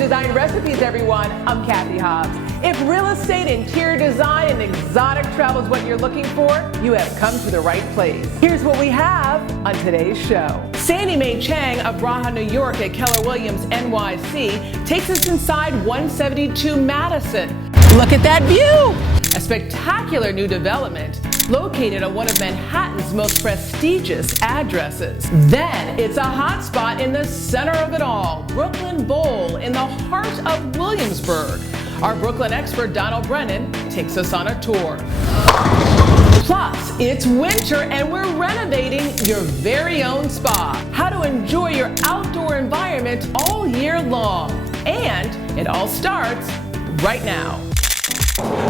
Design Recipes, everyone. I'm Cathy Hobbs. If real estate, interior design, and exotic travel is what you're looking for, you have come to the right place. Here's what we have on today's show. Sandy Mae Cheng of Bracha, New York at Keller Williams NYC takes us inside 172 Madison. Look at that view! A spectacular new development located at one of Manhattan's most prestigious addresses. Then it's a hot spot in the center of it all, Brooklyn Bowl in the heart of Williamsburg. Our Brooklyn expert Donald Brennan takes us on a tour. Plus, it's winter and we're renovating your very own spa. How to enjoy your outdoor environment all year long. And it all starts right now.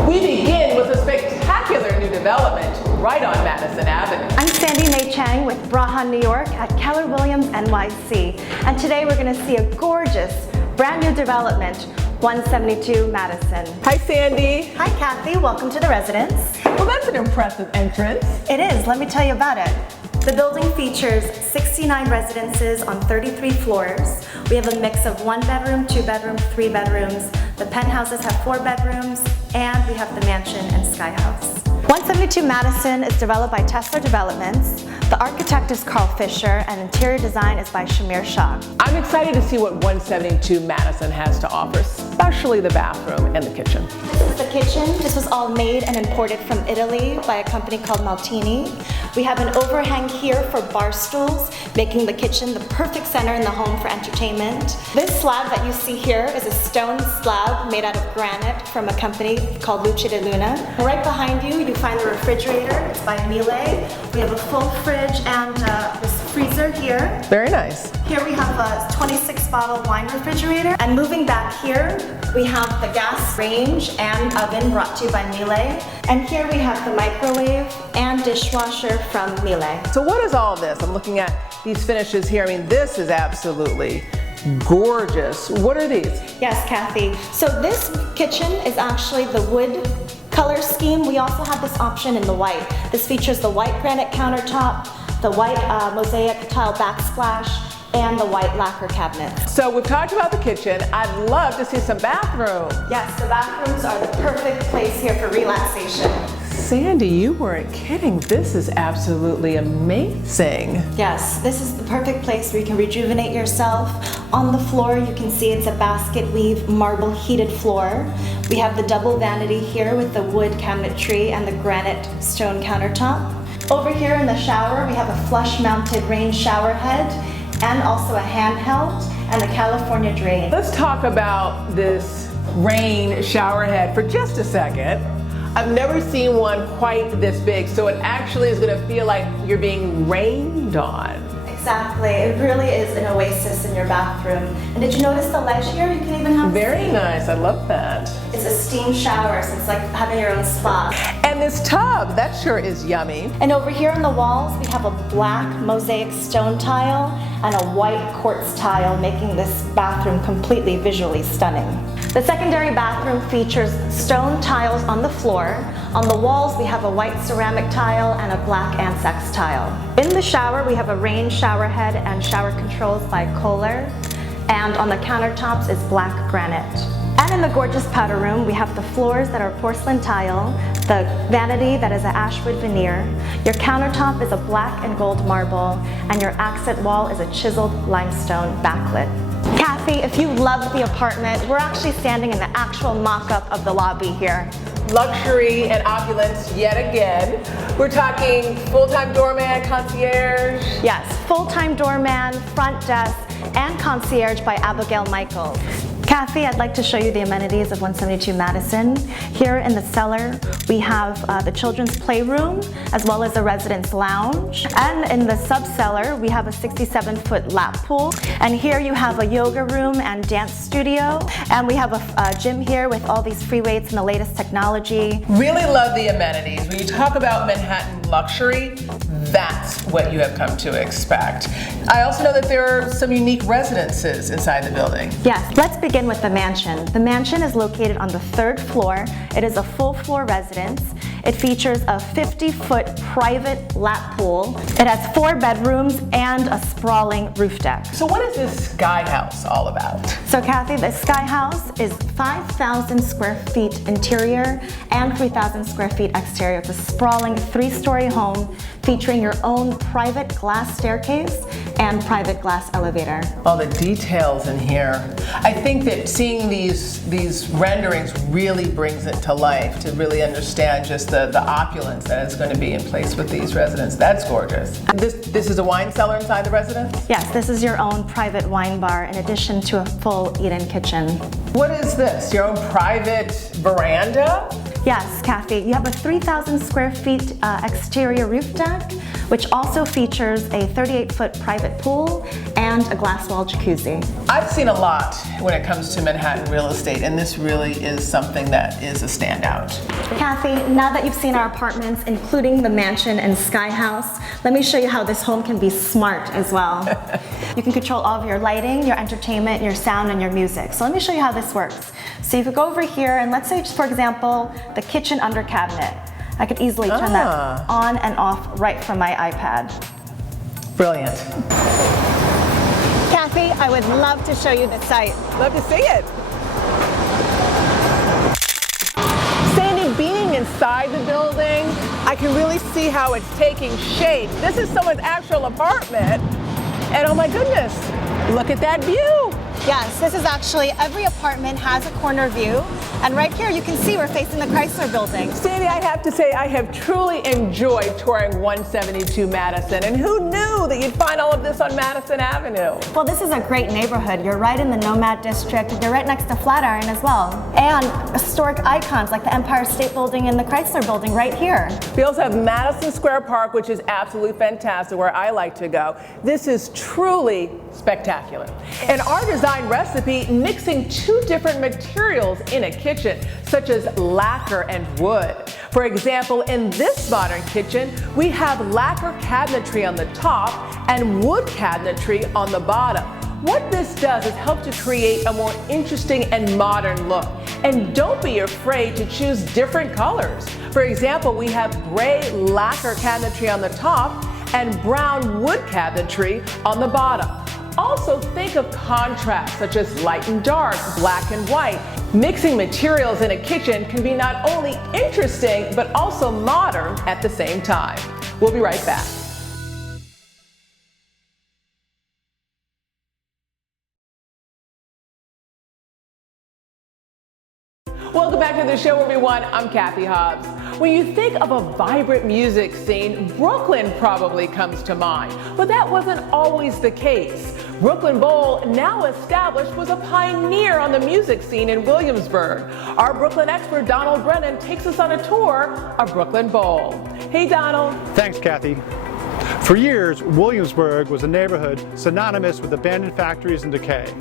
We begin with a spectacular new development right on Madison Avenue. I'm Sandy Mae Cheng with Bracha, New York at Keller Williams NYC. And today we're going to see a gorgeous, brand new development, 172 Madison. Hi, Sandy. Hi, Cathy. Welcome to the residence. Well, that's an impressive entrance. It is. Let me tell you about it. The building features 69 residences on 33 floors. We have a mix of 1 bedroom, 2 bedroom, 3 bedrooms. The penthouses have 4 bedrooms, and we have the mansion and sky house. 172 Madison is developed by Tesla Developments. The architect is Carl Fisher, and interior design is by Shamir Shah. I'm excited to see what 172 Madison has to offer, especially the bathroom and the kitchen. This is the kitchen. This was all made and imported from Italy by a company called Maltini. We have an overhang here for bar stools, making the kitchen the perfect center in the home for entertainment. This slab that you see here is a stone slab made out of granite from a company called Luce de Luna. Right behind you, you find the refrigerator. It's by Miele. We have a full fridge and this freezer here. Very nice. Here we have a 26-bottle wine refrigerator. And moving back here, we have the gas range and oven brought to you by Miele. And here we have the microwave and dishwasher from Miele. So what is all this? I'm looking at these finishes here. I mean, this is absolutely gorgeous. What are these? Yes, Cathy. So this kitchen is actually the wood color scheme. We also have this option in the white. This features the white granite countertop, the white mosaic tile backsplash, and the white lacquer cabinet. So we've talked about the kitchen. I'd love to see some bathrooms. Yes, the bathrooms are the perfect place here for relaxation. Sandy, you weren't kidding. This is absolutely amazing. Yes, this is the perfect place where you can rejuvenate yourself. On the floor, you can see it's a basket weave marble heated floor. We have the double vanity here with the wood cabinetry and the granite stone countertop. Over here in the shower, we have a flush mounted rain shower head and also a handheld and a California drain. Let's talk about this rain shower head for just a second. I've never seen one quite this big, so it actually is gonna feel like you're being rained on. Exactly, it really is an oasis in your bathroom. And did you notice the ledge here? You can even have Very nice, I love that. It's a steam shower, so it's like having your own spa. And this tub, that sure is yummy. And over here on the walls, we have a black mosaic stone tile and a white quartz tile, making this bathroom completely visually stunning. The secondary bathroom features stone tiles on the floor. On the walls, we have a white ceramic tile and a black ansex tile. In the shower, we have a rain shower head and shower controls by Kohler. And on the countertops is black granite. And in the gorgeous powder room, we have the floors that are porcelain tile, the vanity that is an ashwood veneer, your countertop is a black and gold marble, and your accent wall is a chiseled limestone backlit. Cathy, if you loved the apartment, we're actually standing in the actual mock-up of the lobby here. Luxury and opulence yet again. We're talking full-time doorman, concierge. Yes, full-time doorman, front desk, and concierge by Abigail Michaels. Cathy, I'd like to show you the amenities of 172 Madison. Here in the cellar, we have the children's playroom, as well as the residence lounge. And in the sub-cellar, we have a 67-foot lap pool. And here you have a yoga room and dance studio. And we have a gym here with all these free weights and the latest technology. Really love the amenities. When you talk about Manhattan luxury, that's what you have come to expect. I also know that there are some unique residences inside the building. Yes, let's begin with the mansion. The mansion is located on the 3rd floor. It is a full floor residence. It features a 50-foot private lap pool. It has 4 bedrooms and a sprawling roof deck. So what is this Sky House all about? So Cathy, the Sky House is 5,000 square feet interior and 3,000 square feet exterior. It's a sprawling 3-story home featuring your own private glass staircase and private glass elevator. All the details in here. I think that seeing these renderings really brings it to life, to really understand just the opulence that is going to be in place with these residences. That's gorgeous. This is a wine cellar inside the residence? Yes, this is your own private wine bar in addition to a full eat-in kitchen. What is this? Your own private veranda? Yes, Cathy, you have a 3,000 square feet exterior roof deck, which also features a 38-foot private pool and a glass wall jacuzzi. I've seen a lot when it comes to Manhattan real estate, and this really is something that is a standout. Cathy, now that you've seen our apartments, including the mansion and Sky House, let me show you how this home can be smart as well. You can control all of your lighting, your entertainment, your sound, and your music. So let me show you how this works. So you could go over here and let's say, for example, the kitchen under cabinet. I could easily turn that on and off right from my iPad. Brilliant. Cathy, I would love to show you the site. Love to see it. Sandy, being inside the building, I can really see how it's taking shape. This is someone's actual apartment, and oh my goodness, look at that view. Yes, this is actually, every apartment has a corner view, and right here you can see we're facing the Chrysler building. Sandy, I have to say I have truly enjoyed touring 172 Madison, and who knew that you'd find all of this on Madison Avenue? Well, this is a great neighborhood. You're right in the Nomad District. You're right next to Flatiron as well. And historic icons like the Empire State Building and the Chrysler Building right here. We also have Madison Square Park, which is absolutely fantastic, where I like to go. This is truly spectacular. And our design recipe, mixing 2 different materials in a kitchen, such as lacquer and wood. For example, in this modern kitchen, we have lacquer cabinetry on the top and wood cabinetry on the bottom. What this does is help to create a more interesting and modern look. And don't be afraid to choose different colors. For example, we have gray lacquer cabinetry on the top and brown wood cabinetry on the bottom. Also think of contrast such as light and dark, black and white. Mixing materials in a kitchen can be not only interesting but also modern at the same time. We'll be right back. Welcome back to the show, everyone. I'm Cathy Hobbs. When you think of a vibrant music scene, Brooklyn probably comes to mind, but that wasn't always the case. Brooklyn Bowl, now established, was a pioneer on the music scene in Williamsburg. Our Brooklyn expert, Donald Brennan, takes us on a tour of Brooklyn Bowl. Hey, Donald. Thanks, Cathy. For years, Williamsburg was a neighborhood synonymous with abandoned factories and decay.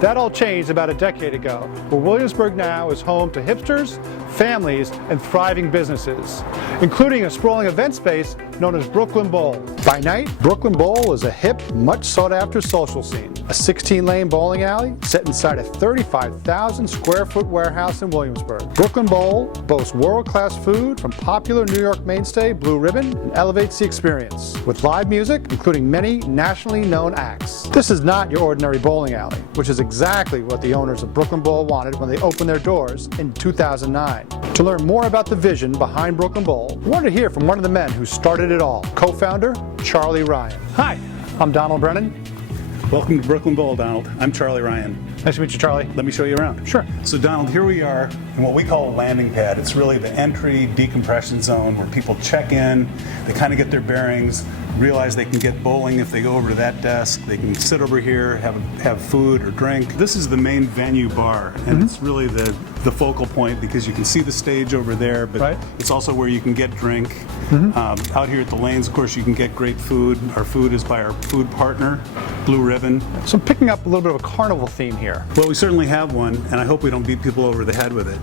That all changed about a decade ago, where Williamsburg now is home to hipsters, families, and thriving businesses, including a sprawling event space known as Brooklyn Bowl. By night, Brooklyn Bowl is a hip, much sought-after social scene. A 16-lane bowling alley set inside a 35,000 square foot warehouse in Williamsburg. Brooklyn Bowl boasts world-class food from popular New York mainstay Blue Ribbon and elevates the experience, with live music, including many nationally known acts. This is not your ordinary bowling alley, which is exactly what the owners of Brooklyn Bowl wanted when they opened their doors in 2009. To learn more about the vision behind Brooklyn Bowl, we want to hear from one of the men who started it all, co-founder Charlie Ryan. Hi, I'm Donald Brennan. welcome to Brooklyn Bowl, Donald. I'm Charlie Ryan. Nice to meet you, Charlie. Let me show you around. Sure. So Donald, here we are in what we call a landing pad. It's really the entry decompression zone where people check in, they kind of get their bearings, realize they can get bowling if they go over to that desk. They can sit over here, have food or drink. This is the main venue bar, and it's really the focal point because you can see the stage over there, but it's also where you can get drink. Out here at the lanes, of course, you can get great food. Our food is by our food partner, Blue Ribbon. So I'm picking up a little bit of a carnival theme here. Well, we certainly have one, and I hope we don't beat people over the head with it.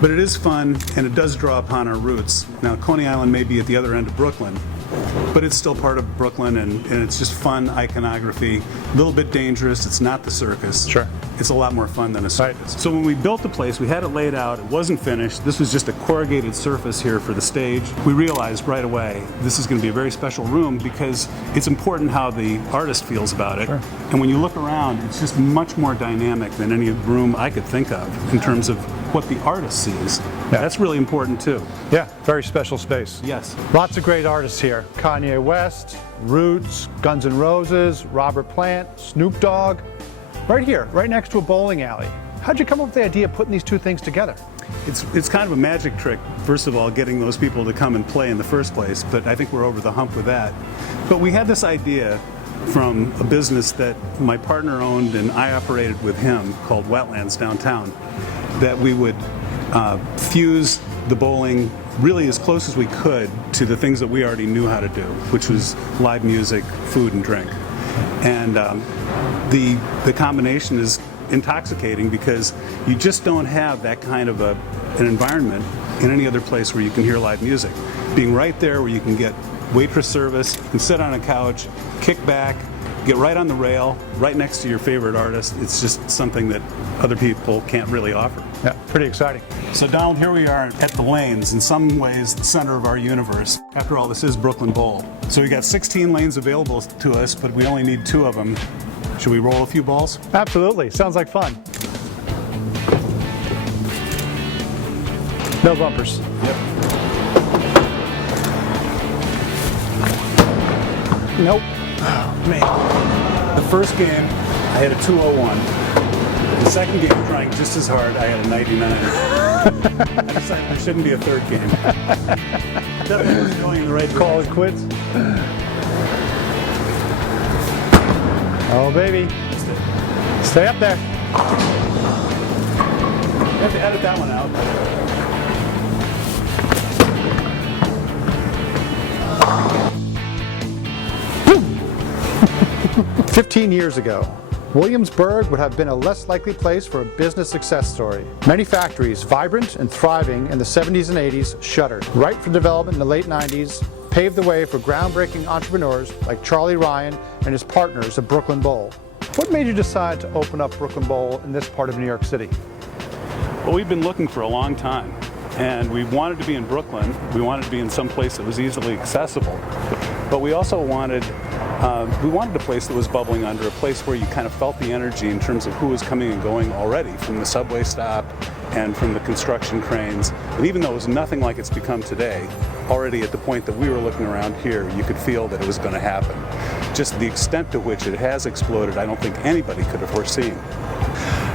But it is fun, and it does draw upon our roots. Now, Coney Island may be at the other end of Brooklyn, but it's still part of Brooklyn, and it's just fun iconography. A little bit dangerous. It's not the circus. Sure. It's a lot more fun than a circus. Right. So when we built the place, we had it laid out. It wasn't finished. This was just a corrugated surface here for the stage. We realized right away this is going to be a very special room because it's important how the artist feels about it. Sure. And when you look around, it's just much more dynamic than any room I could think of in terms of what the artist sees. Yeah. That's really important too. Yeah, very special space. Yes. Lots of great artists here. Kanye West, Roots, Guns N' Roses, Robert Plant, Snoop Dogg. Right here, right next to a bowling alley. How'd you come up with the idea of putting these two things together? It's kind of a magic trick, first of all, getting those people to come and play in the first place, but I think we're over the hump with that. But we had this idea from a business that my partner owned and I operated with him called Wetlands downtown, that we would fuse the bowling really as close as we could to the things that we already knew how to do, which was live music, food, and drink. And the combination is intoxicating because you just don't have that kind of an environment in any other place where you can hear live music. Being right there where you can get waitress service, you can sit on a couch, kick back, get right on the rail, right next to your favorite artist. It's just something that other people can't really offer. Yeah, pretty exciting. So Donald, here we are at the lanes, in some ways the center of our universe. After all, this is Brooklyn Bowl. So we got 16 lanes available to us, but we only need 2 of them. Should we roll a few balls? Absolutely, sounds like fun. No bumpers. Yep. Nope. Oh, man. The first game, I had a 201. The second game, trying just as hard, I had a 99. I decided there shouldn't be a third game. Definitely was going in the right direction. Call it quits. Oh, baby. Stay up there. You have to edit that one out. 15 years ago, Williamsburg would have been a less likely place for a business success story. Many factories, vibrant and thriving in the 70s and 80s, shuttered. Right for development in the late 90s, paved the way for groundbreaking entrepreneurs like Charlie Ryan and his partners at Brooklyn Bowl. What made you decide to open up Brooklyn Bowl in this part of New York City? Well, we've been looking for a long time, and we wanted to be in Brooklyn. We wanted to be in some place that was easily accessible, but we also wanted a place that was bubbling under, a place where you kind of felt the energy in terms of who was coming and going already from the subway stop and from the construction cranes. And even though it was nothing like it's become today, already at the point that we were looking around here, you could feel that it was going to happen. Just the extent to which it has exploded, I don't think anybody could have foreseen.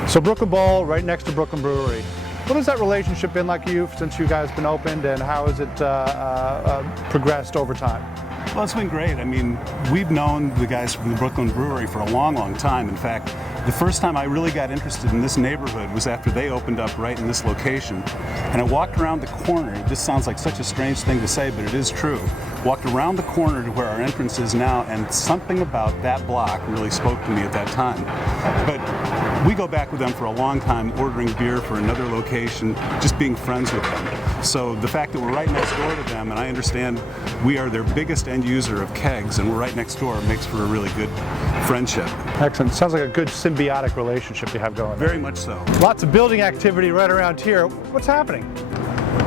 So Brooklyn Bowl, right next to Brooklyn Brewery. What has that relationship been like for you since you guys been opened, and how has it progressed over time? Well, it's been great. I mean, we've known the guys from the Brooklyn Brewery for a long, long time. In fact, the first time I really got interested in this neighborhood was after they opened up right in this location. And I walked around the corner. This sounds like such a strange thing to say, but it is true. Walked around the corner to where our entrance is now, and something about that block really spoke to me at that time. But we go back with them for a long time, ordering beer for another location, just being friends with them. So the fact that we're right next door to them, and I understand we are their biggest end user of kegs, and we're right next door, makes for a really good friendship. Excellent. Sounds like a good symbiotic relationship you have going. Very much so. Lots of building activity right around here. What's happening?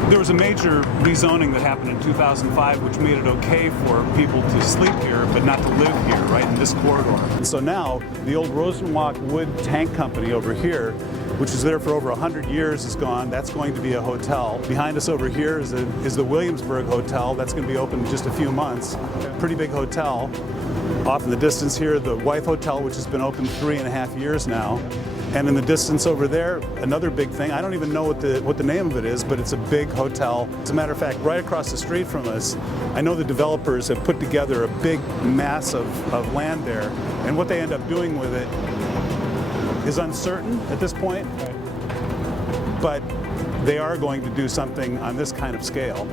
There was a major rezoning that happened in 2005, which made it okay for people to sleep here, but not to live here, right in this corridor. And so now, the old Rosenwalk Wood Tank Company over here, which was there for over 100 years, is gone. That's going to be a hotel. Behind us over here is the Williamsburg Hotel. That's going to be open in just a few months. Pretty big hotel. Off in the distance here, the Wife Hotel, which has been open 3.5 years now. And in the distance over there, another big thing. I don't even know what the name of it is, but it's a big hotel. As a matter of fact, right across the street from us, I know the developers have put together a big mass of land there. And what they end up doing with it is uncertain at this point. But they are going to do something on this kind of scale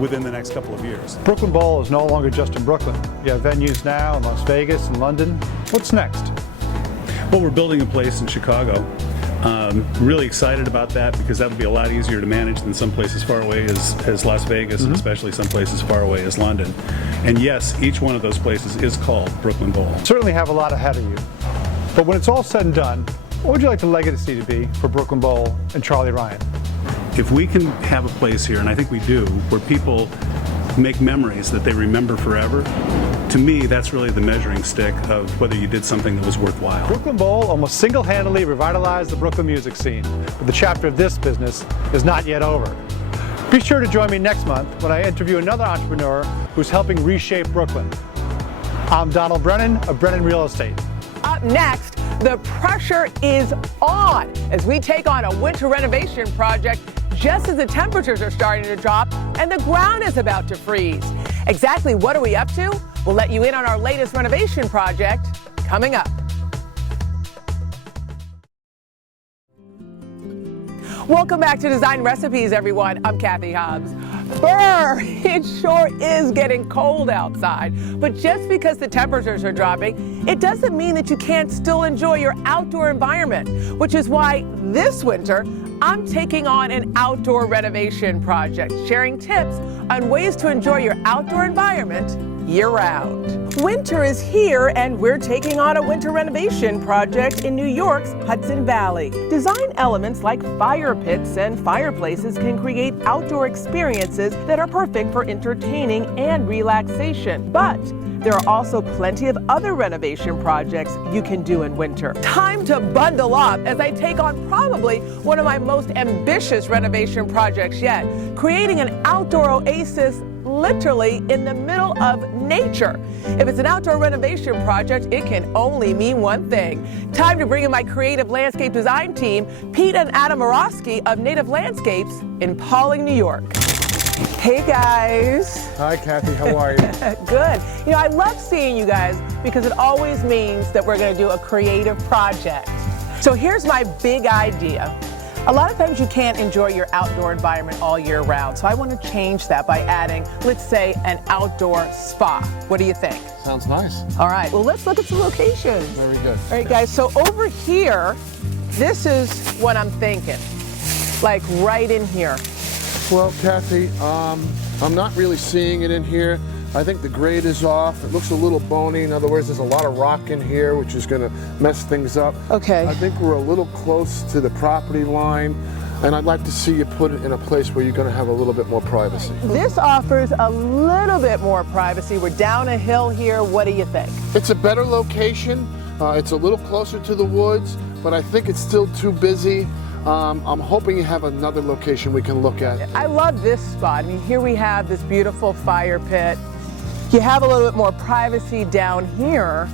within the next couple of years. Brooklyn Bowl is no longer just in Brooklyn. You have venues now in Las Vegas and London. What's next? Well, we're building a place in Chicago. Really excited about that because that would be a lot easier to manage than some places far away as Las Vegas, and especially some places far away as London. And yes, each one of those places is called Brooklyn Bowl. Certainly have a lot ahead of you. But when it's all said and done, what would you like the legacy to be for Brooklyn Bowl and Charlie Ryan? If we can have a place here, and I think we do, where people make memories that they remember forever, to me, that's really the measuring stick of whether you did something that was worthwhile. Brooklyn Bowl almost single-handedly revitalized the Brooklyn music scene, but the chapter of this business is not yet over. Be sure to join me next month when I interview another entrepreneur who's helping reshape Brooklyn. I'm Donald Brennan of Brennan Real Estate. Up next, the pressure is on as we take on a winter renovation project just as the temperatures are starting to drop and the ground is about to freeze. Exactly what are we up to? We'll let you in on our latest renovation project coming up. Welcome back to Design Recipes, everyone. I'm Cathy Hobbs. Brr, it sure is getting cold outside. But just because the temperatures are dropping, it doesn't mean that you can't still enjoy your outdoor environment, which is why this winter, I'm taking on an outdoor renovation project, sharing tips on ways to enjoy your outdoor environment year-round. Winter is here, and we're taking on a winter renovation project in New York's Hudson Valley. Design elements like fire pits and fireplaces can create outdoor experiences that are perfect for entertaining and relaxation. But there are also plenty of other renovation projects you can do in winter. Time to bundle up as I take on probably one of my most ambitious renovation projects yet, creating an outdoor oasis literally in the middle of nature. If it's an outdoor renovation project, it can only mean one thing. Time to bring in my creative landscape design team, Pete and Adam Muroski of Native Landscapes in Pawling, New York. Hey guys. Hi Cathy, how are you? Good. You know, I love seeing you guys because it always means that we're going to do a creative project. So here's my big idea. A lot of times you can't enjoy your outdoor environment all year round, so I want to change that by adding, let's say, an outdoor spa. What do you think? Sounds nice. All right, well, let's look at some locations. Very good. All right, guys, so over here, this is what I'm thinking, like right in here. Well, Cathy, I'm not really seeing it in here. I think the grade is off. It looks a little bony. In other words, there's a lot of rock in here, which is going to mess things up. Okay. I think we're a little close to the property line, and I'd like to see you put it in a place where you're going to have a little bit more privacy. This offers a little bit more privacy. We're down a hill here. What do you think? It's a better location. It's a little closer to the woods, but I think it's still too busy. I'm hoping you have another location we can look at. I love this spot. I mean, here we have this beautiful fire pit. You have a little bit more privacy down here,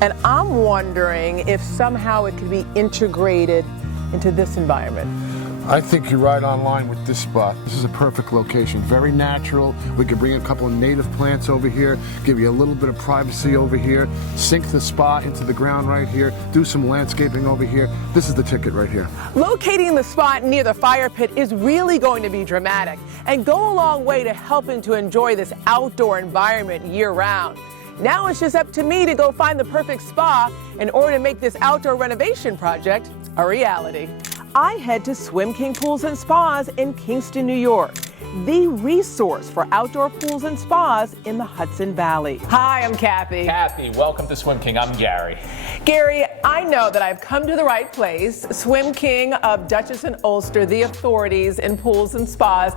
and I'm wondering if somehow it could be integrated into this environment. I think you're right on line with this spot. This is a perfect location, very natural. We could bring a couple of native plants over here, give you a little bit of privacy over here, sink the spot into the ground right here, do some landscaping over here. This is the ticket right here. Locating the spot near the fire pit is really going to be dramatic and go a long way to helping to enjoy this outdoor environment year-round. Now it's just up to me to go find the perfect spa in order to make this outdoor renovation project a reality. I head to Swim King Pools and Spas in Kingston, New York, the resource for outdoor pools and spas in the Hudson Valley. Hi, I'm Cathy. Cathy, welcome to Swim King. I'm Gary. Gary, I know that I've come to the right place. Swim King of Dutchess and Ulster, the authorities in pools and spas.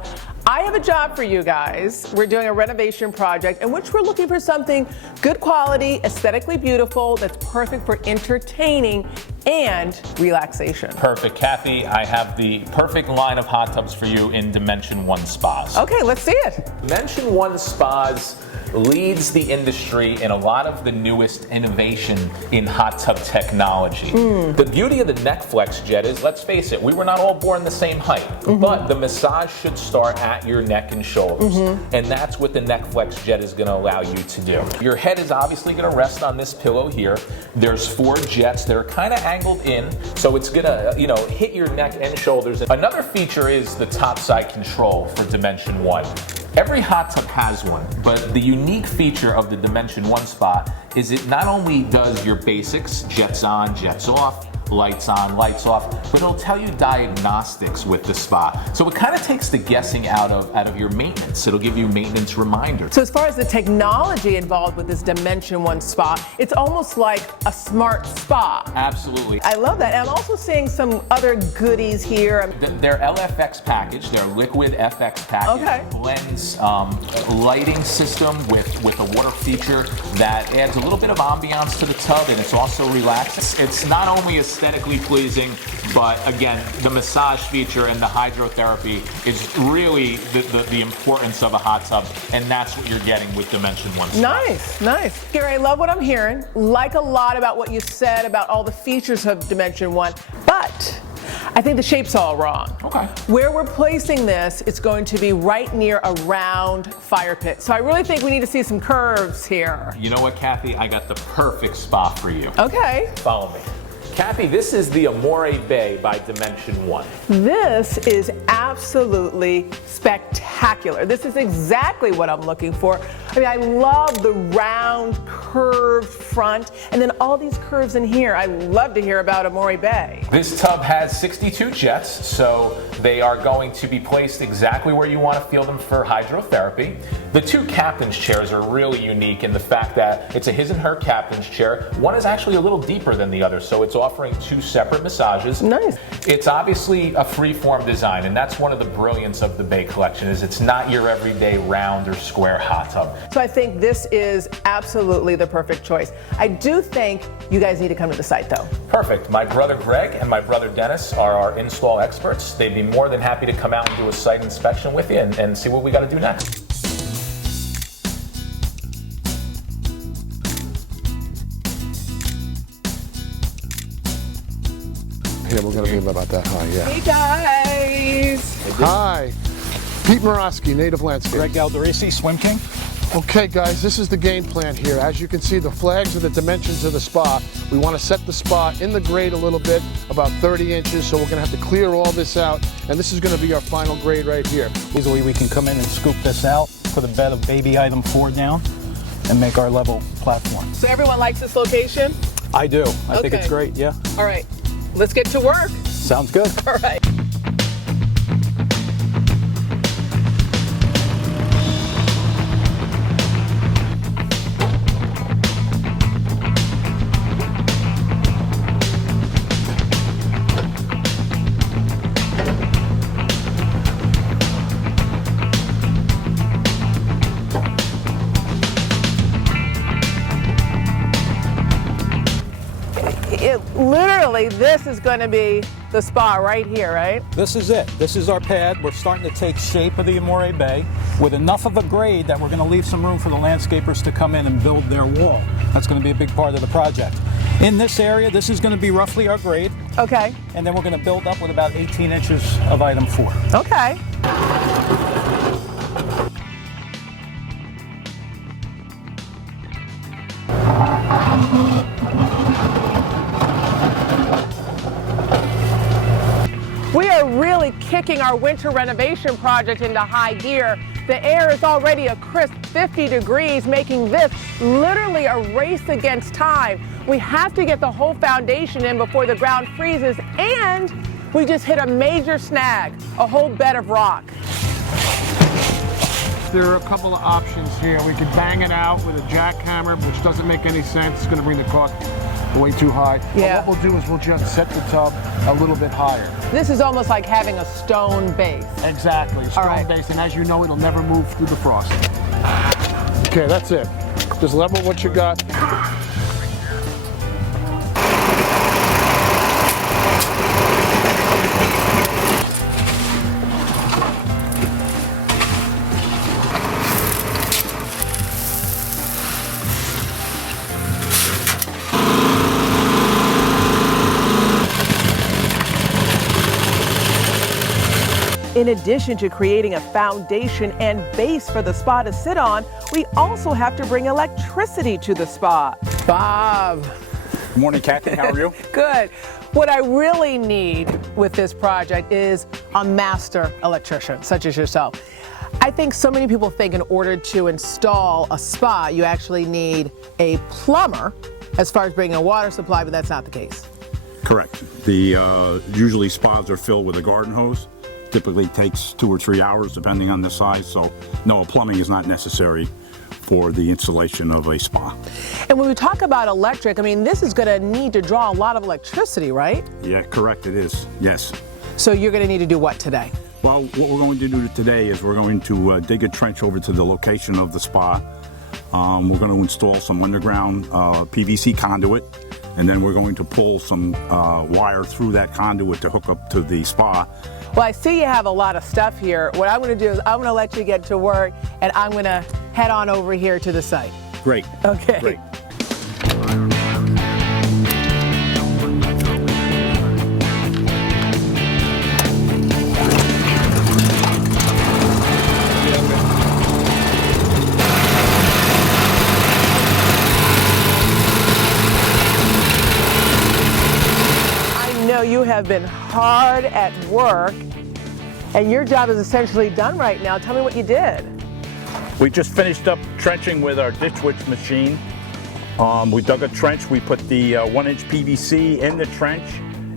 I have a job for you guys. We're doing a renovation project in which we're looking for something good quality, aesthetically beautiful, that's perfect for entertaining and relaxation. Perfect. Cathy, I have the perfect line of hot tubs for you in Dimension 1 Spas. Okay, let's see it. Dimension 1 Spas leads the industry in a lot of the newest innovation in hot tub technology. The beauty of the NeckFlex jet is, let's face it, we were not all born the same height, but the massage should start at your neck and shoulders, and that's what the NeckFlex jet is going to allow you to do. Your head is obviously going to rest on this pillow here. There's 4 jets that are kind of angled in, so it's going to, hit your neck and shoulders. Another feature is the topside control for Dimension 1. Every hot tub has one, but the unique feature of the Dimension 1 Spa is it not only does your basics, jets on, jets off, lights on, lights off, but it'll tell you diagnostics with the spa. So it kind of takes the guessing out of your maintenance. It'll give you maintenance reminders. So as far as the technology involved with this Dimension 1 spa, it's almost like a smart spa. Absolutely. I love that. And I'm also seeing some other goodies here. Their LFX package, their Liquid FX package, blends lighting system with a water feature that adds a little bit of ambiance to the tub, and it's also relaxing. It's not only aesthetically pleasing, but again, the massage feature and the hydrotherapy is really the importance of a hot tub, and that's what you're getting with Dimension 1 spa. Nice, nice. Gary, I love what I'm hearing. Like a lot about what you said about all the features of Dimension 1, but I think the shape's all wrong. Okay. Where we're placing this, it's going to be right near a round fire pit. So I really think we need to see some curves here. You know what, Kathy? I got the perfect spa for you. Okay. Follow me. Kathy, this is the Amore Bay by Dimension 1. This is absolutely spectacular. This is exactly what I'm looking for. I mean, I love the round, curved front, and then all these curves in here. I love to hear about Amore Bay. This tub has 62 jets, so they are going to be placed exactly where you want to feel them for hydrotherapy. The two captain's chairs are really unique in the fact that it's a his and her captain's chair. One is actually a little deeper than the other, so it's offering two separate massages. Nice. It's obviously a free-form design, and that's one of the brilliance of the Bay collection, is it's not your everyday round or square hot tub. So I think this is absolutely the perfect choice. I do think you guys need to come to the site though. Perfect. My brother Greg and my brother Dennis are our install experts. They'd be more than happy to come out and do a site inspection with you and see what we got to do next. Yeah, we're gonna be about that high, yeah. Hey guys! Hi, Pete Muroski, Native Landscape. Greg Galderisi, Swim King. Okay guys, this is the game plan here. As you can see, the flags are the dimensions of the spa. We want to set the spa in the grade a little bit, about 30 inches, so we're going to have to clear all this out, and this is going to be our final grade right here. Easily we can come in and scoop this out, put a bed of baby item 4 down, and make our level platform. So everyone likes this location? I do. I think Okay. it's great, yeah. All right, let's get to work. Sounds good. All right. Literally, this is going to be the spa right here, right? This is it. This is our pad. We're starting to take shape of the Amore Bay with enough of a grade that we're going to leave some room for the landscapers to come in and build their wall. That's going to be a big part of the project. In this area, this is going to be roughly our grade, Okay. and then we're going to build up with about 18 inches of item 4. Okay. We are really kicking our winter renovation project into high gear. The air is already a crisp 50 degrees, making this literally a race against time. We have to get the whole foundation in before the ground freezes, and we just hit a major snag, a whole bed of rock. There are a couple of options here. We could bang it out with a jackhammer, which doesn't make any sense. It's going to bring the cost way too high. Yeah. But what we'll do is we'll just set the tub a little bit higher. This is almost like having a stone base. Exactly, a stone right. base, and as you know, it'll never move through the frost. Okay, that's it. Just level what you got. In addition to creating a foundation and base for the spa to sit on, we also have to bring electricity to the spa. Bob. Good morning, Cathy. How are you? Good. What I really need with this project is a master electrician, such as yourself. I think so many people think in order to install a spa, you actually need a plumber as far as bringing a water supply, but that's not the case. Correct. Usually spas are filled with a garden hose. Typically takes 2 or 3 hours depending on the size, so no, plumbing is not necessary for the installation of a spa. And when we talk about electric, I mean, this is going to need to draw a lot of electricity, right? Yeah, correct, it is, yes. So you're going to need to do what today? Well, what we're going to do today is we're going to dig a trench over to the location of the spa. We're going to install some underground PVC conduit, and then we're going to pull some wire through that conduit to hook up to the spa. Well, I see you have a lot of stuff here. What I'm going to do is I'm going to let you get to work, and I'm going to head on over here to the site. Great. Okay. Great. You have been hard at work, and your job is essentially done right now. Tell me what you did. We just finished up trenching with our ditch witch machine. We dug a trench. We put the 1-inch PVC in the trench.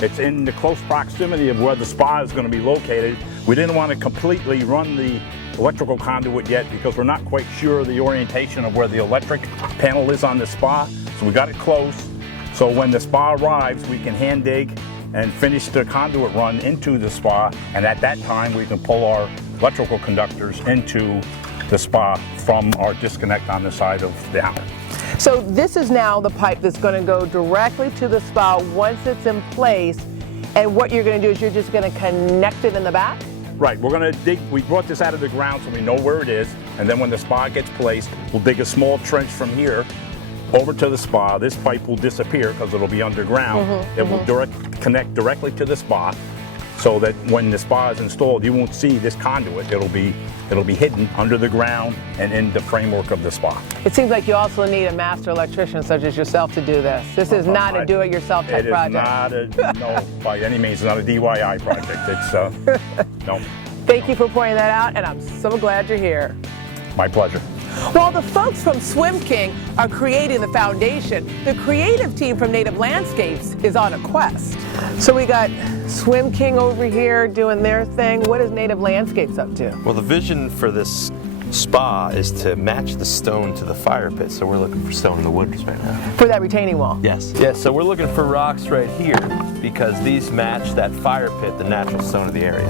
It's in the close proximity of where the spa is going to be located. We didn't want to completely run the electrical conduit yet because we're not quite sure of the orientation of where the electric panel is on the spa. So we got it close. So when the spa arrives, we can hand dig and finish the conduit run into the spa, and at that time we can pull our electrical conductors into the spa from our disconnect on the side of the house. So this is now the pipe that's going to go directly to the spa once it's in place, and what you're going to do is you're just going to connect it in the back? Right, we're going to dig, we brought this out of the ground so we know where it is, and then when the spa gets placed, we'll dig a small trench from here over to the spa. This pipe will disappear because it'll be underground. It will connect directly to the spa, so that when the spa is installed, you won't see this conduit. It'll be hidden under the ground and in the framework of the spa. It seems like you also need a master electrician such as yourself to do this. This is not a do-it-yourself type project. It is not no, by any means, it's not a DIY project. It's no. Thank you for pointing that out, and I'm so glad you're here. My pleasure. While the folks from Swim King are creating the foundation, the creative team from Native Landscapes is on a quest. So we got Swim King over here doing their thing. What is Native Landscapes up to? Well, the vision for this spa is to match the stone to the fire pit, so we're looking for stone in the woods right now. For that retaining wall? Yes. Yeah, so we're looking for rocks right here because these match that fire pit, the natural stone of the area.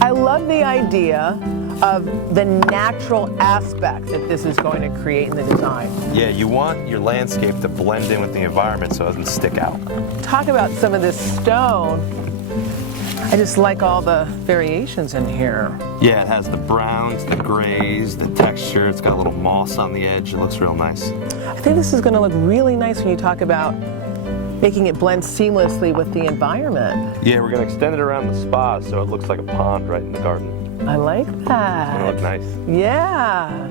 I love the idea of the natural aspect that this is going to create in the design. Yeah, you want your landscape to blend in with the environment so it doesn't stick out. Talk about some of this stone. I just like all the variations in here. Yeah, it has the browns, the grays, the texture. It's got a little moss on the edge. It looks real nice. I think this is going to look really nice when you talk about making it blend seamlessly with the environment. Yeah, we're going to extend it around the spa so it looks like a pond right in the garden. I like that. It's going to look nice. Yeah.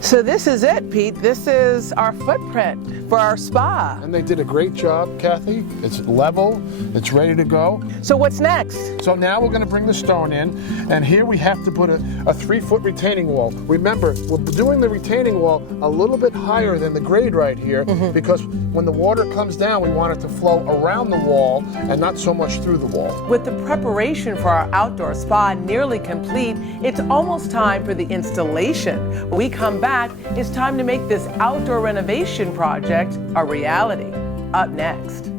So this is it, Pete. This is our footprint for our spa. And they did a great job, Kathy. It's level, it's ready to go. So what's next? So now we're going to bring the stone in, and here we have to put a 3-foot retaining wall. Remember, we're doing the retaining wall a little bit higher than the grade right here, because when the water comes down, we want it to flow around the wall and not so much through the wall. With the preparation for our outdoor spa nearly complete, it's almost time for the installation. When we come back, it's time to make this outdoor renovation project a reality. Up next.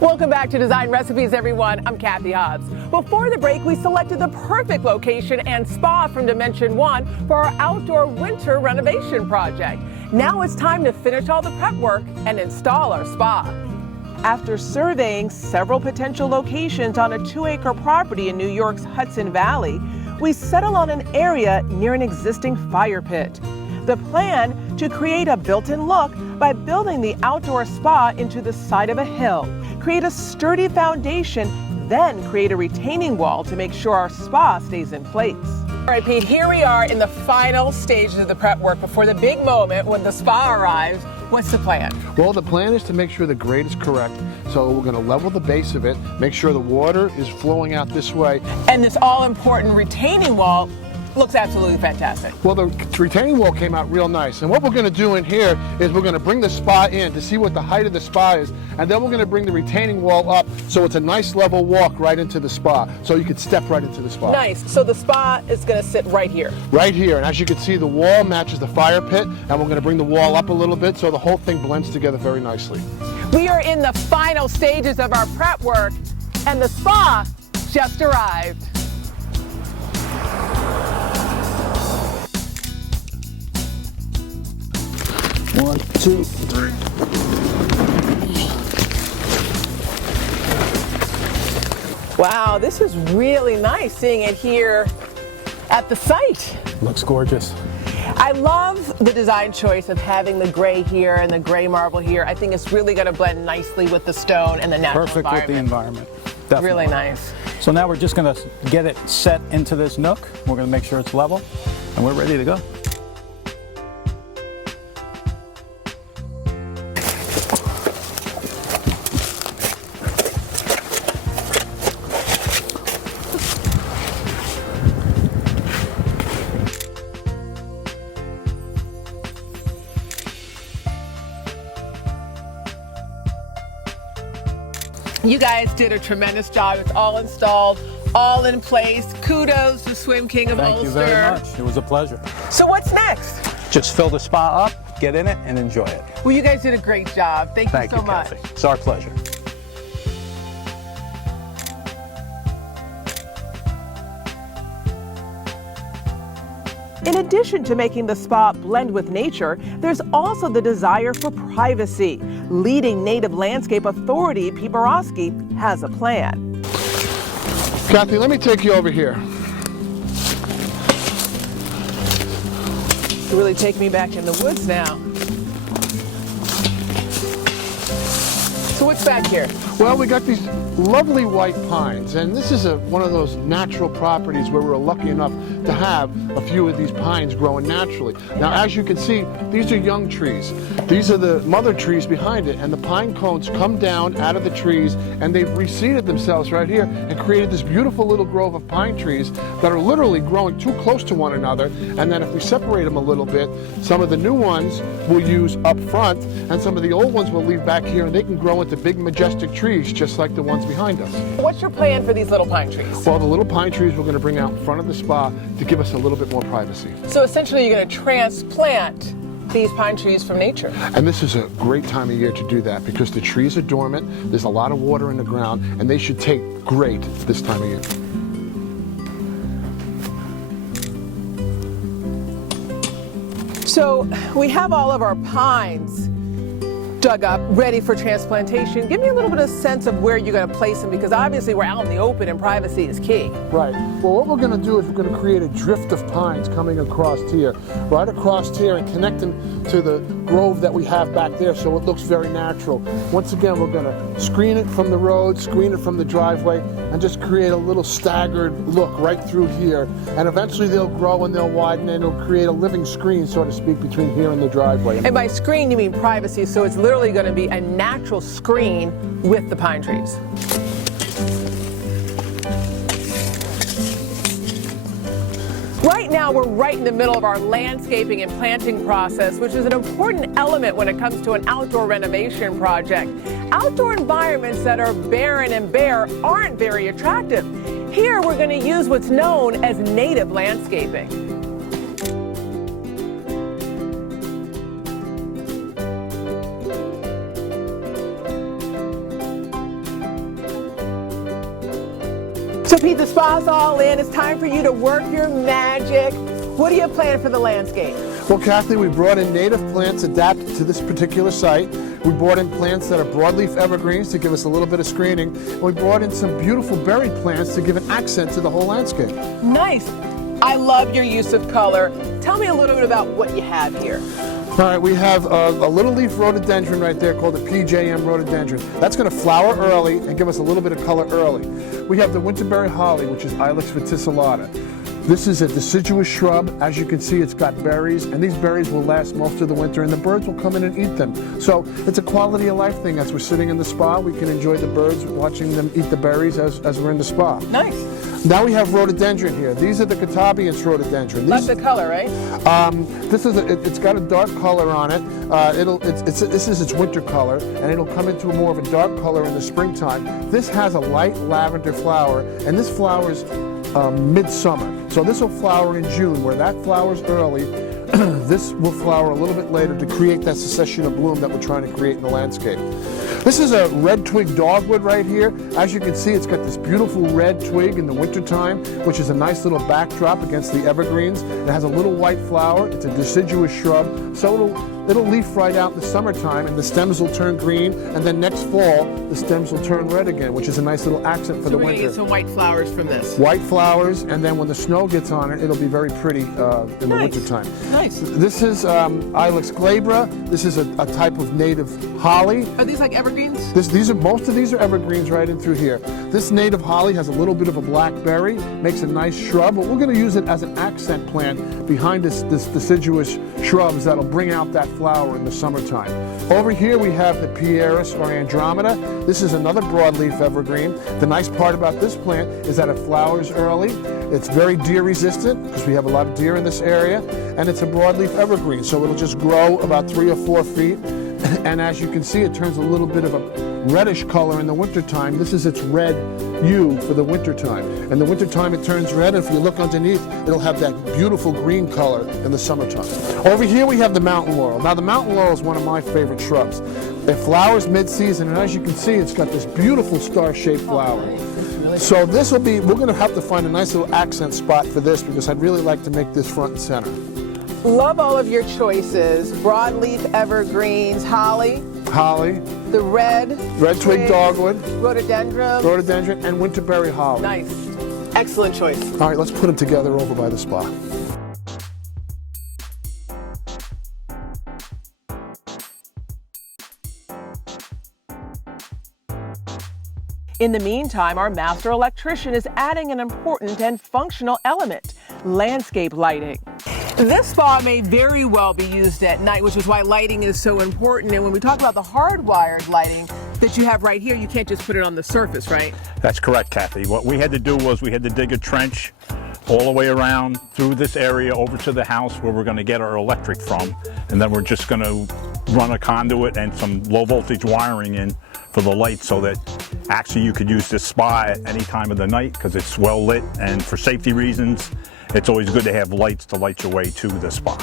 Welcome back to Design Recipes, everyone. I'm Cathy Hobbs. Before the break, we selected the perfect location and spa from Dimension 1 for our outdoor winter renovation project. Now it's time to finish all the prep work and install our spa. After surveying several potential locations on a 2-acre property in New York's Hudson Valley, we settled on an area near an existing fire pit. The plan to create a built-in look by building the outdoor spa into the side of a hill, create a sturdy foundation, then create a retaining wall to make sure our spa stays in place. All right, Pete, here we are in the final stages of the prep work before the big moment when the spa arrives. What's the plan? Well, the plan is to make sure the grade is correct. So we're going to level the base of it, make sure the water is flowing out this way. And this all-important retaining wall looks absolutely fantastic. Well, the retaining wall came out real nice. And what we're going to do in here is we're going to bring the spa in to see what the height of the spa is. And then we're going to bring the retaining wall up so it's a nice level walk right into the spa. So you could step right into the spa. Nice. So the spa is going to sit right here. Right here. And as you can see, the wall matches the fire pit. And we're going to bring the wall up a little bit so the whole thing blends together very nicely. We are in the final stages of our prep work, and the spa just arrived. One, two, three. Wow, this is really nice seeing it here at the site. Looks gorgeous. I love the design choice of having the gray here and the gray marble here. I think it's really going to blend nicely with the stone and the natural Perfect environment. with the environment. Definitely. Really nice. So now we're just going to get it set into this nook. We're going to make sure it's level, and we're ready to go. You guys did a tremendous job. It's all installed, all in place. Kudos to Swim King of Ulster. Thank you very much. It was a pleasure. So what's next? Just fill the spa up, get in it, and enjoy it. Well, you guys did a great job. Thank you so much. Kathy. It's our pleasure. In addition to making the spa blend with nature, there's also the desire for privacy. Leading native landscape authority, Muroski, has a plan. Kathy, let me take you over here. You really take me back in the woods now. So what's back here? Well, we got these lovely white pines, and this is one of those natural properties where we're lucky enough to have a few of these pines growing naturally. Now, as you can see, these are young trees. These are the mother trees behind it, and the pine cones come down out of the trees, and they've reseeded themselves right here and created this beautiful little grove of pine trees that are literally growing too close to one another. And then if we separate them a little bit, some of the new ones we'll use up front, and some of the old ones we'll leave back here, and they can grow into big majestic trees just like the ones behind us. What's your plan for these little pine trees? Well, the little pine trees we're going to bring out in front of the spa to give us a little bit more privacy. So essentially you're going to transplant these pine trees from nature. And this is a great time of year to do that because the trees are dormant, there's a lot of water in the ground, and they should take great this time of year. So we have all of our pines dug up, ready for transplantation. Give me a little bit of sense of where you're going to place them, because obviously we're out in the open and privacy is key. Right. Well, what we're going to do is we're going to create a drift of pines coming across here, right across here, and connect them to the grove that we have back there so it looks very natural. Once again, we're going to screen it from the road, screen it from the driveway, and just create a little staggered look right through here. And eventually they'll grow and they'll widen and it'll create a living screen, so to speak, between here and the driveway. And by screen, you mean privacy, so it's literally going to be a natural screen with the pine trees. Right now, we're right in the middle of our landscaping and planting process, which is an important element when it comes to an outdoor renovation project. Outdoor environments that are barren and bare aren't very attractive. Here, we're going to use what's known as native landscaping. So Pete, the spa's all in. It's time for you to work your magic. What do you plan for the landscape? Well, Kathy, we brought in native plants adapted to this particular site. We brought in plants that are broadleaf evergreens to give us a little bit of screening. And we brought in some beautiful berry plants to give an accent to the whole landscape. Nice. I love your use of color. Tell me a little bit about what you have here. All right, we have a little leaf rhododendron right there called the PJM rhododendron. That's going to flower early and give us a little bit of color early. We have the winterberry holly, which is Ilex verticillata. This is a deciduous shrub. As you can see, it's got berries, and these berries will last most of the winter, and the birds will come in and eat them. So it's a quality of life thing. As we're sitting in the spa, we can enjoy the birds, watching them eat the berries as we're in the spa. Nice. Now we have rhododendron here. These are the Catawba rhododendron. That's the color, right? This is it's got a dark color on it. This is its winter color, and it'll come into more of a dark color in the springtime. This has a light lavender flower, and this flowers midsummer. So this will flower in June, where that flowers early. This will flower a little bit later to create that succession of bloom that we're trying to create in the landscape. This is a red twig dogwood right here. As you can see, it's got this beautiful red twig in the wintertime, which is a nice little backdrop against the evergreens. It has a little white flower. It's a deciduous shrub, so it'll leaf right out in the summertime, and the stems will turn green, and then next fall, the stems will turn red again, which is a nice little accent for the We're winter. gonna get some white flowers from this. White flowers, and then when the snow gets on it, it'll be very pretty in the wintertime. Nice. This is Ilex glabra. This is a type of native holly. Are these like evergreens? Most of these are evergreens right in through here. This native holly has a little bit of a black berry, makes a nice shrub, but we're going to use it as an accent plant behind this deciduous shrubs that'll bring out that flower in the summertime. Over here we have the Ps4 Andromeda. This is another broadleaf evergreen. The nice part about this plant is that it flowers early. It's very deer resistant because we have a lot of deer in this area, and it's a broadleaf evergreen, so it'll just grow about 3 or 4 feet. And as you can see, it turns a little bit of a reddish color in the wintertime. This is its red hue for the wintertime. In the wintertime, it turns red. If you look underneath, it'll have that beautiful green color in the summertime. Over here, we have the mountain laurel. Now, the mountain laurel is one of my favorite shrubs. It flowers mid-season, and as you can see, it's got this beautiful star-shaped flower. So this will be, we're going to have to find a nice little accent spot for this because I'd really like to make this front and center. Love all of your choices. Broadleaf evergreens, holly. Holly. The red Twig dogwood. Rhododendron. Rhododendron and winterberry holly. Nice. Excellent choice. All right, let's put them together over by the spa. In the meantime, our master electrician is adding an important and functional element, landscape lighting. This spa may very well be used at night, which is why lighting is so important. And when we talk about the hardwired lighting that you have right here, you can't just put it on the surface, right? That's correct, Kathy. What we had to do was we had to dig a trench all the way around through this area over to the house where we're going to get our electric from. And then we're just going to run a conduit and some low voltage wiring in for the light so that actually you could use this spa at any time of the night because it's well lit, and for safety reasons it's always good to have lights to light your way to the spa.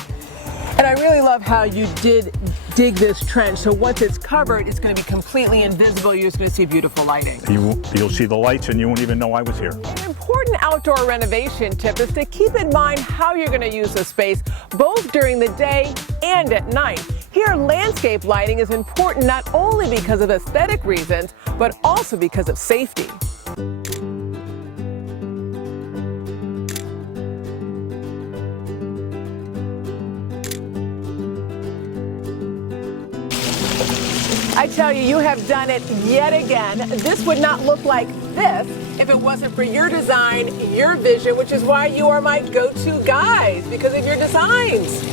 And I really love how you did dig this trench, so once it's covered, it's going to be completely invisible. You're just going to see beautiful lighting. You'll see the lights and you won't even know I was here. An important outdoor renovation tip is to keep in mind how you're going to use the space, both during the day and at night. Here, landscape lighting is important not only because of aesthetic reasons, but also because of safety. I tell you, you have done it yet again. This would not look like this if it wasn't for your design, your vision, which is why you are my go-to guys, because of your designs.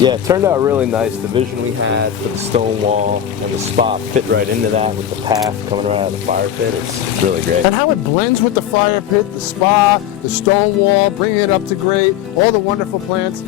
Yeah, it turned out really nice. The vision we had for the stone wall and the spa fit right into that with the path coming right out of the fire pit. It's really great. And how it blends with the fire pit, the spa, the stone wall, bringing it up to grade, all the wonderful plants.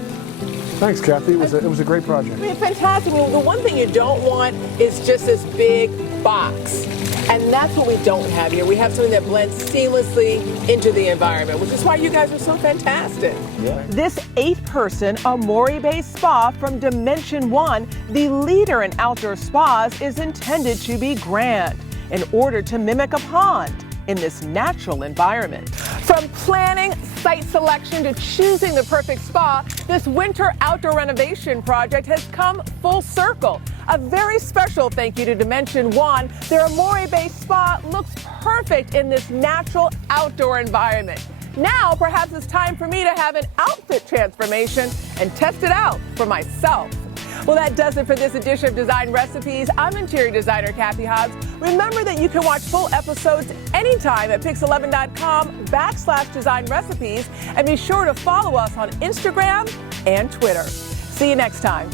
Thanks, Kathy. It was a great project. I mean, fantastic. I mean, the one thing you don't want is just this big box. And that's what we don't have here. We have something that blends seamlessly into the environment, which is why you guys are so fantastic. Yeah. This 8-person Amore-based spa from Dimension One, the leader in outdoor spas, is intended to be grand in order to mimic a pond in this natural environment. From planning, site selection to choosing the perfect spa, this winter outdoor renovation project has come full circle. A very special thank you to Dimension One. Their Amore-based spa looks perfect in this natural outdoor environment. Now, perhaps it's time for me to have an outfit transformation and test it out for myself. Well, that does it for this edition of Design Recipes. I'm interior designer Cathy Hobbs. Remember that you can watch full episodes anytime at pix11.com/design recipes, and be sure to follow us on Instagram and Twitter. See you next time.